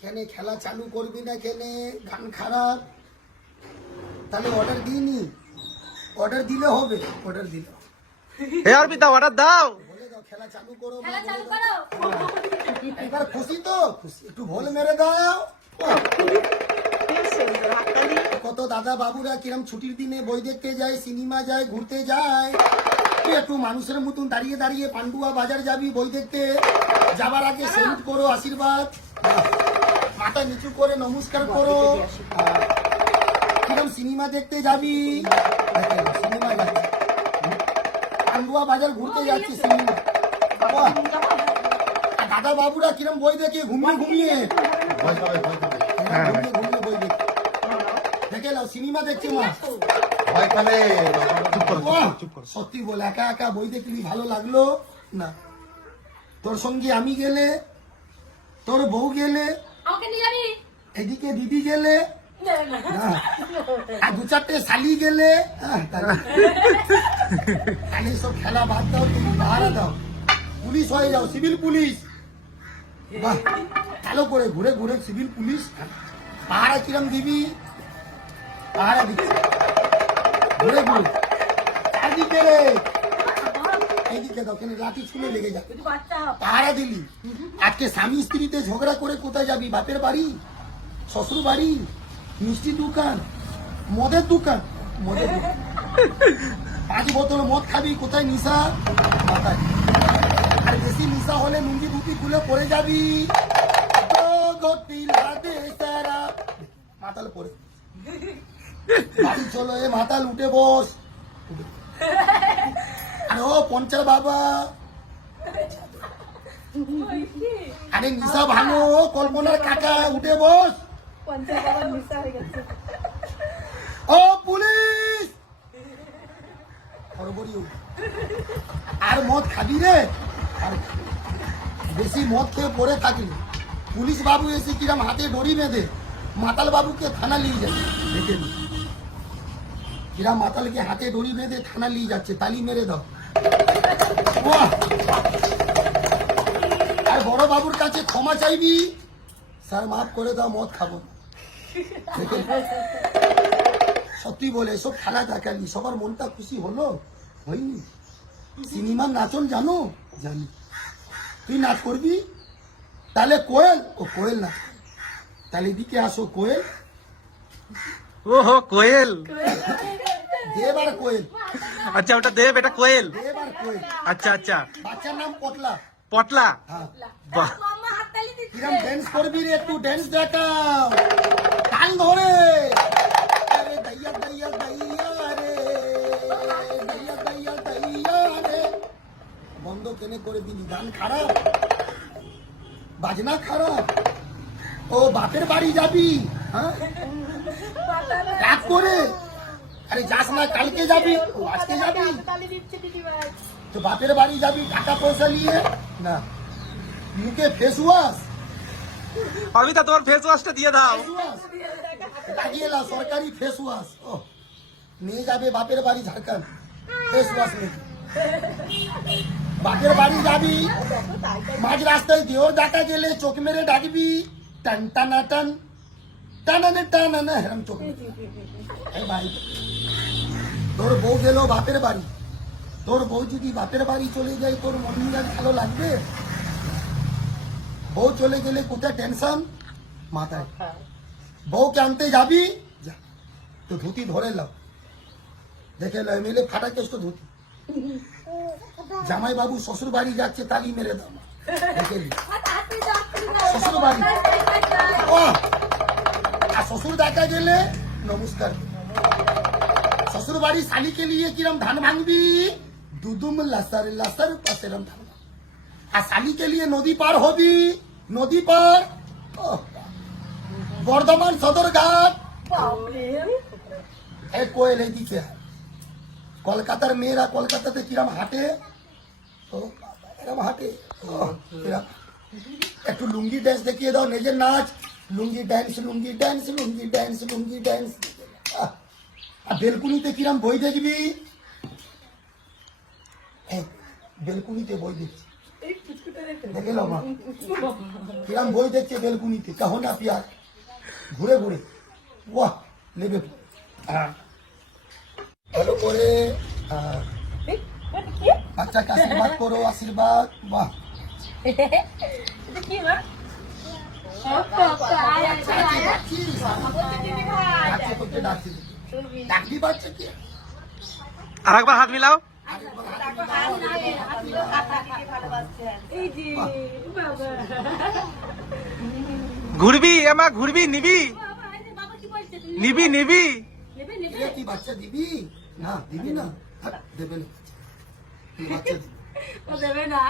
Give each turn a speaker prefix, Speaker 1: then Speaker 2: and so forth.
Speaker 1: কেনে খেলা চালু করবি না কেনে? গান খারাপ। তাহলে অর্ডার দিইনি। অর্ডার দিলে হবে। অর্ডার দিলে।
Speaker 2: হে অর্পিতা অর্ডার দাও।
Speaker 1: বলে দাও খেলা চালু করো
Speaker 3: খেলা চালু
Speaker 1: দাও।
Speaker 3: করো।
Speaker 1: এবার খুশি তো? খুশি। একটু ভোল মেরে দাও। কত দাদা বাবুরা কিরম ছুটির দিনে বই দেখতে যায় সিনেমা যায় ঘুরতে যায়। তুই একটু মানুষের মতন দাঁড়িয়ে দাঁড়িয়ে পান্ডুয়া বাজার যাবি বই দেখতে? যাবার আগে সেলুট করো আশীর্বাদ। মাথা নিচু করে নমস্কার করো। কিরম সিনেমা দেখতে যাবি? সিনেমা যাবি পান্ডুয়া বাজার ঘুরতে যাচ্ছি সিনেমা। দাদা বাবুরা কিরম বই দেখে? ঘুমিয়ে
Speaker 4: পাবে
Speaker 1: হ্যাঁ, ঘুমিয়ে ঘুমিয়ে বই দেখে। দেখে নাও সিনেমা দেখছে মা। সত্যি বল একা একা বই দেখলি ভালো লাগল? না। তোর সঙ্গে আমি গেলে তোর বউ গেলে
Speaker 3: আমাকে নিয়ে যাবি?
Speaker 1: এদিকে দিদি গেলে আর দু চারটে শালি গেলে তাহলে সব খেলা বাদ দাও তুমি দাও। পুলিশ হয়ে যাও সিভিল পুলিশ। বাহ ভালো করে ঘুরে ঘুরে সিভিল পুলিশ। পাহারা কিরম দিবি? পাহারা দিচ্ছি। ঘুরে ঘুরে। রে। এইদিকে দাও কেন লাঠি ছুলে লেগে যাবে। পাহারা দিলি। আজকে স্বামী স্ত্রীতে ঝগড়া করে কোথায় যাবি? বাপের বাড়ি? শ্বশুর বাড়ি? মিষ্টি দোকান? মদের দোকান? মদের দোকান। পাঁচ বোতল মদ খাবি কোথায় নিশা? মাথায়। আর বেশি নিশা হলে লুঙ্গি বুটি খুলে পড়ে যাবি। মাতাল পড়ে। বাড়ি চলো এ মাতাল উঠে বস। আরে নিশা কল্পনার কাকা, উঠে বস। ও, পুলিশ! আর মদ খাবি রে? বেশি মদ খেয়ে পড়ে থাকলি পুলিশ বাবু এসে কিরাম হাতে দড়ি বেঁধে মাতাল বাবুকে থানা নিয়ে যাবে দেখে কিরাম মাতালকে হাতে দড়ি বেঁধে থানা নিয়ে যাচ্ছে, তালি মেরে দাও! আর বড় বাবুর কাছে ক্ষমা চাইবি? স্যার মাফ করে দাও মদ খাব। না। নি? সত্যি বলে এসব খেলা দেখালি সবার মনটা খুশি হলো? হয়নি। সিনেমার নাচন জানো? জানি। তুই নাচ করবি? তাহলে কোয়েল? ও কোয়েল নাচ তাহলে এদিকে আসো কোয়েল।
Speaker 2: ওহো কোয়েল।
Speaker 1: দেব আর কোয়েল।
Speaker 2: আচ্ছা ওটা দেব এটা কোয়েল।
Speaker 1: কোয়েল
Speaker 2: আচ্ছা আচ্ছা।
Speaker 1: বাচ্চার নাম পটলা।
Speaker 2: পটলা?
Speaker 1: হ্যাঁ।
Speaker 2: বাহ।
Speaker 1: কিরম ড্যান্স করবি রে একটু ড্যান্স দেখাও। কান ধরে। আরে দইয়া দইয়া দইয়া রে। দইয়া দইয়া দইয়া রে। বন্ধ কেনে করে দিলি? গান খারাপ? বাজনা খারাপ? ও বাপের বাড়ি যাবি? হ্যাঁ? রাগ করে? আরে যাস না কালকে যাবি ও আজকে যাবি
Speaker 3: হাততালি দিচ্ছে দিদিভাই।
Speaker 1: তো বাপের বাড়ি যাবি টাকা পয়সা নিয়ে না মুখে ফেস ওয়াশ
Speaker 2: অর্পিতা তোমার ফেস ওয়াশটা দিয়ে দাও
Speaker 1: ফেস ওয়াশ লাগিয়ে নাও সরকারি ফেস ওয়াশ ও নিয়ে যাবে বাপের বাড়ি ঝাড়খণ্ড ফেস ওয়াশ নিয়ে বাপের বাড়ি যাবি মাঝ রাস্তায় দেহ ডাকা গেলে চোখ মেরে ডাকবি টান টানা টান টানানে টানানে হেরম চোখ মেরে। এই ভাই তোর বউ গেল বাপের বাড়ি। তোর বউ যদি বাপের বাড়ি চলে যায় তোর মন ভালো লাগবে? বউ চলে গেলে কোথায় টেনশন মাথায়। বউকে আনতে যাবি? যা। তো ধুতি ধরে লাও দেখে লো এমএলএ ফাটা কেষ্ট ধুতি। জামাই বাবু শ্বশুর বাড়ি যাচ্ছে তালি মেরে দাও। শ্বশুর বাড়ি আর শ্বশুর দেখা গেলে নমস্কার। শ্বশুর বাড়ি শালিকে নিয়ে কিরম ধান ভাঙবি? দুদুম লাসার লাসার পাশেরম ধান। আর শালিকে নিয়ে নদী পার হবি? নদী পার? বর্ধমান সদর ঘাট? এ কোয়েল এদিকে আয়। কলকাতার মেয়েরা কলকাতাতে কিরম হাঁটে? ও এরম হাঁটে? একটু লুঙ্গি ড্যান্স দেখিয়ে দাও নিজের নাচ। Lungi dance lungi dance lungi dance lungi dance আহ, আর বেলকুনিতে কিরম বই দেখবি? বেলকুনিতে বই দেখছি। দেখে কিরাম বই দেখছে বেলকুনিতে কাহো না পিয়ার। ঘুরে ঘুরে। বাহ নেবে। ভালো করে। বাচ্চাকে আশীর্বাদ করো আশীর্বাদ। বাহ ডাকছে। ডাকলি বাচ্চা কি?
Speaker 2: আর হাত মিলাও।
Speaker 3: এই যে বাবা
Speaker 2: ঘুরবি আমা ঘুরবি নিবি। নিবি নিবি।
Speaker 3: নেবে নেবে
Speaker 1: কি বাচ্চা দিবি? না দিবি না। দেবে না। বাচ্চা দিবি।
Speaker 3: ও দেবে না।